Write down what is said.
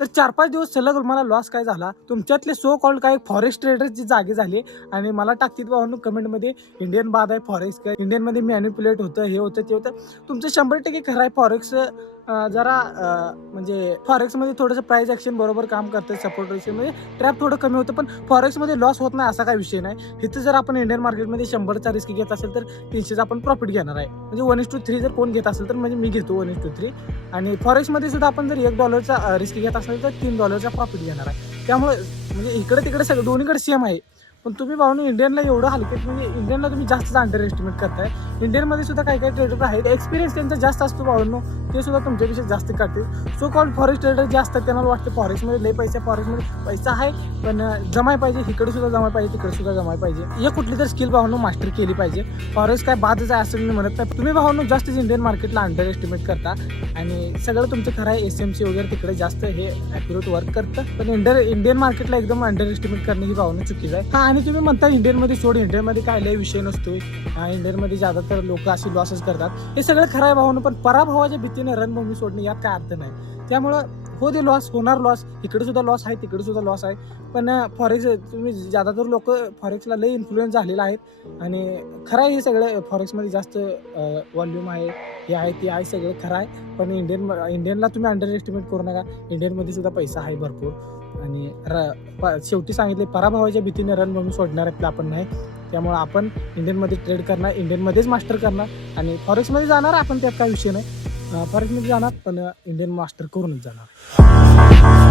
तर 4-5 दिवस सलग तुम्हाला लॉस काय झाला, तुमच्यातले सो कॉल्ड काही फॉरेक्स ट्रेडर्स जी जागे झाले आणि मला टाकतील भावांनो कमेंटमध्ये इंडियन बाद आहे फॉरेक्स, काय इंडियनमध्ये मॅन्युप्युलेट होतं, हे होतं ते होतं. तुमचं 100% खरं आहे. फॉरेक्स जरा म्हणजे फॉरेक्समध्ये थोडंसं प्राइस ॲक्शन बरोबर काम करतं, सपोर्ट रेशनमध्ये ट्रॅप थोडं कमी होतं, पण फॉरेक्समध्ये लॉस होत नाही असा काही विषय नाही. इथं जर आपण इंडियन मार्केटमध्ये 100चा रिस्क घेत असेल तर 300चा आपण प्रॉफिट घेणार आहे. म्हणजे 1:3 जर कोण घेत असेल तर म्हणजे मी घेतो 1:3. आणि फॉरेक्समध्ये सुद्धा आपण जर $1चा रिस्क घेत असेल तर $3चा प्रॉफिट घेणार आहे. त्यामुळे म्हणजे इकडे तिकडे सगळं दोन्हीकडे सेम आहे. पण तुम्ही भावनो इंडियनला एवढं हलकेत, म्हणजे इंडियनला तुम्ही जास्तच अंडर एस्टिमेट करताय. इंडियनमध्ये सुद्धा काही काही ट्रेडर आहेत, एक्सपिरियन्स त्यांचा जास्त असतो भावनो, ते सुद्धा तुमच्यापेक्षा जास्त काढते. सो कॉल्ड फॉरेक्स ट्रेडर जे असतात त्यांना वाटतं फॉरेक्समध्ये लई पैसा, फॉरेक्समध्ये पैसा आहे पण जमाय पाहिजे, इकडे सुद्धा जमाय पाहिजे, तिकडे सुद्धा जमाय पाहिजे. हे कुठली तर स्किल भावनो मास्टर केली पाहिजे. फॉरेक्स काय बादच आहे असं मी म्हणत नाही. तुम्ही भावनो जास्तच इंडियन मार्केटला अंडर एस्टिमेट करता आणि सगळं तुमचं खरं आहे. SMC वगैरे तिकडे जास्त हे ॲक्युरेट वर्क करतं, पण इंडियन मार्केटला एकदम अंडर एस्टिमेट करणे ही भावना चुकीचं आहे. आणि तुम्ही म्हणता इंडियनमध्ये सोड, इंडियनमध्ये काय लय विषय नसतोय, इंडियनमध्ये ज्यादातर लोक अशी लॉसेस करतात, हे सगळं खरं आहे भावनो. पण पराभवाच्या भीतीने रणभूमी सोडणे यात काय अर्थ नाही. त्यामुळं हो दे लॉस, होणार लॉस, इकडे सुद्धा लॉस आहे, तिकडे सुद्धा लॉस आहे. पण फॉरेक्स तुम्ही ज्यादातर लोक फॉरेक्सला लय इन्फ्लुएन्स झालेला आहेत आणि खरं आहे हे सगळं. फॉरेक्समध्ये जास्त व्हॉल्यूम आहे, हे आहे ते आहे, सगळं खरं आहे. पण इंडियनला तुम्ही अंडर एस्टिमेट करू नका. इंडियनमध्ये सुद्धा पैसा आहे भरपूर. आणि शेवटी सांगितले पराभवाच्या भीतीने रणभूमी सोडणार आहेत आपण नाही. त्यामुळे आपण इंडियनमध्ये ट्रेड करणार, इंडियनमध्येच मास्टर करणार आणि फॉरेक्समध्ये जाणार आपण, त्यात काय विषय नाही. फॉरेक्समध्ये जाणार पण इंडियन मास्टर करूनच जाणार.